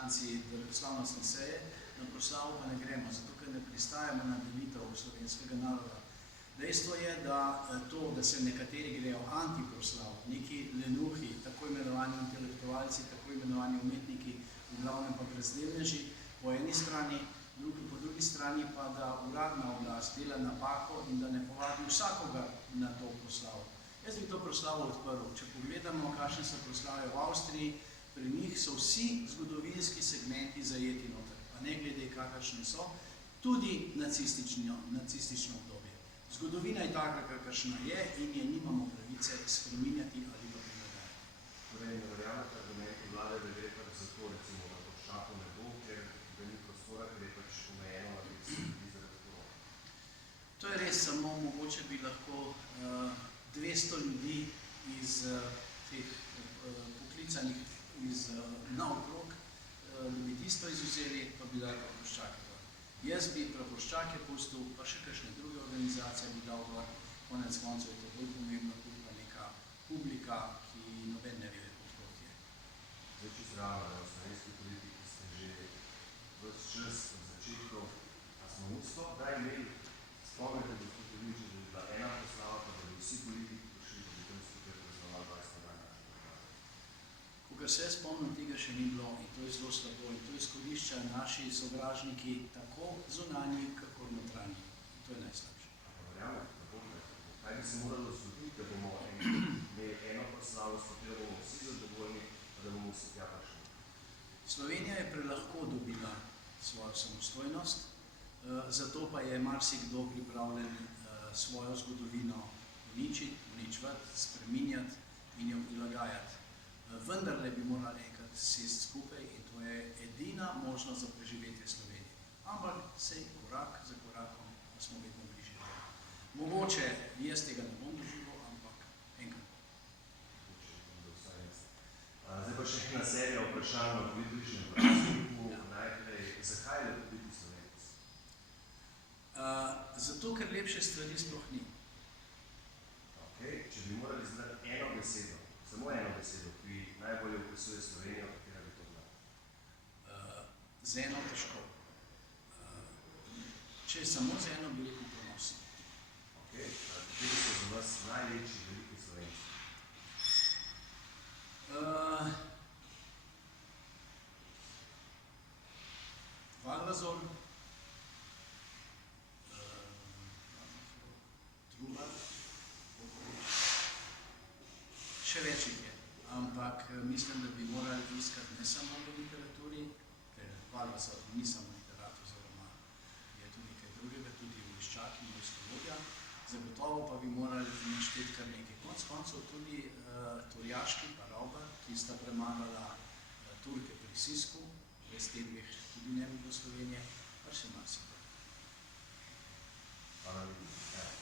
poslanci slavnostne seje, na proslavo pa ne gremo, zato ker ne pristajamo na delitev slovenskega naroda. Dejstvo je, da to, da se nekateri grejo antiproslav, neki lenuhi, tako imenovani intelektualci, tako imenovani umetniki, v glavnem pa brezdelneži, po eni strani, po drugi strani pa, da uradna oblast dela napako in da ne povabi vsakogar na to proslavo. Jaz bi to proslavo odprl. Če pogledamo, kakšne so proslave v Avstriji, pri njih so vsi zgodovinski segmenti zajeti noter, pa ne glede kakršne so, tudi nacistično obdobje. Zgodovina je taka, kakršna je in je nimamo pravice spreminjati ali pa prilagajati. Torej, ne verjamete argumenti vlade, da gre pač za to, recimo, da Podšaku ne bo, ker ga ni prostora, ker je pač omejeno na 500 ljudi zaradi korona. To je res, samo mogoče bi lahko 200 ljudi iz teh poklicanih naokrog, da bi tisto izvzeli, pa bi dali Praporščake gor. Jaz bi Praporščake pustil, pa še kakšne druge organizacije bi dal gor, konec koncev je to bolj pomembno, kot pa neka publika, ki noben ne ve, odkot je. Zdaj, če zravno, v slovenski politiki ste že ves čas od začetkov, a smo usto, da imeli, spomnite, da ste tudi, če bi bila ena proslava, pa da bi vsi politiki prišli, da bi tam skupaj praznovali 20. dan naše države. Kakor se jaz spomnim, tega še ni bilo in to je zelo slabo in to izkoriščajo naši sovražniki, tako zunanji, kakor notranji. In to je najslabše. Pa verjamete, da bo ne. Kaj bi se moralo zgoditi, da bomo imeli eno proslavo, s katero bomo vsi zadovoljni, pa da bomo vsi tja prišli? Slovenija je prelahko dobila svojo samostojnost, zato pa je marsikdo pripravljen svojo zgodovino uničevati, spreminjati in jo prilagajati. Vendarle bi morali enkrat sesti skupaj in to je edina možnost za preživetje Slovenije. Ampak sej korak za korakom pa smo vedno bližje. Mogoče jaz tega ne bom doživel, ampak enkrat bo. Zdaj pa še ena serija vprašanj o političnem prazniku. Najprej, zakaj je lepo biti Slovenec? Zato, ker lepše stvari sploh ni. Če bi morali izbrati eno besedo, samo eno besedo, ki najbolje opisuje Slovenijo, katera bi to bila? Z eno težko. Če samo z eno, bi rekel ponosen. Kateri so za vas najlepši veliki Slovenci? Valvazor, Trubar, še več jih je, ampak mislim, da bi morali iskati ne samo v literaturi, ker Valvazor ni samo literat oziroma je tudi kaj drugega, tudi vojščak in vojskovodja, zagotovo pa bi morali našteti kar nekaj. Konec koncev tudi Torjaški pa Ravbar, ki sta premagala Turke pri Sisku, brez teh dveh tudi ne bi bilo Slovenije, pa še marsikaj. Hvala lepa.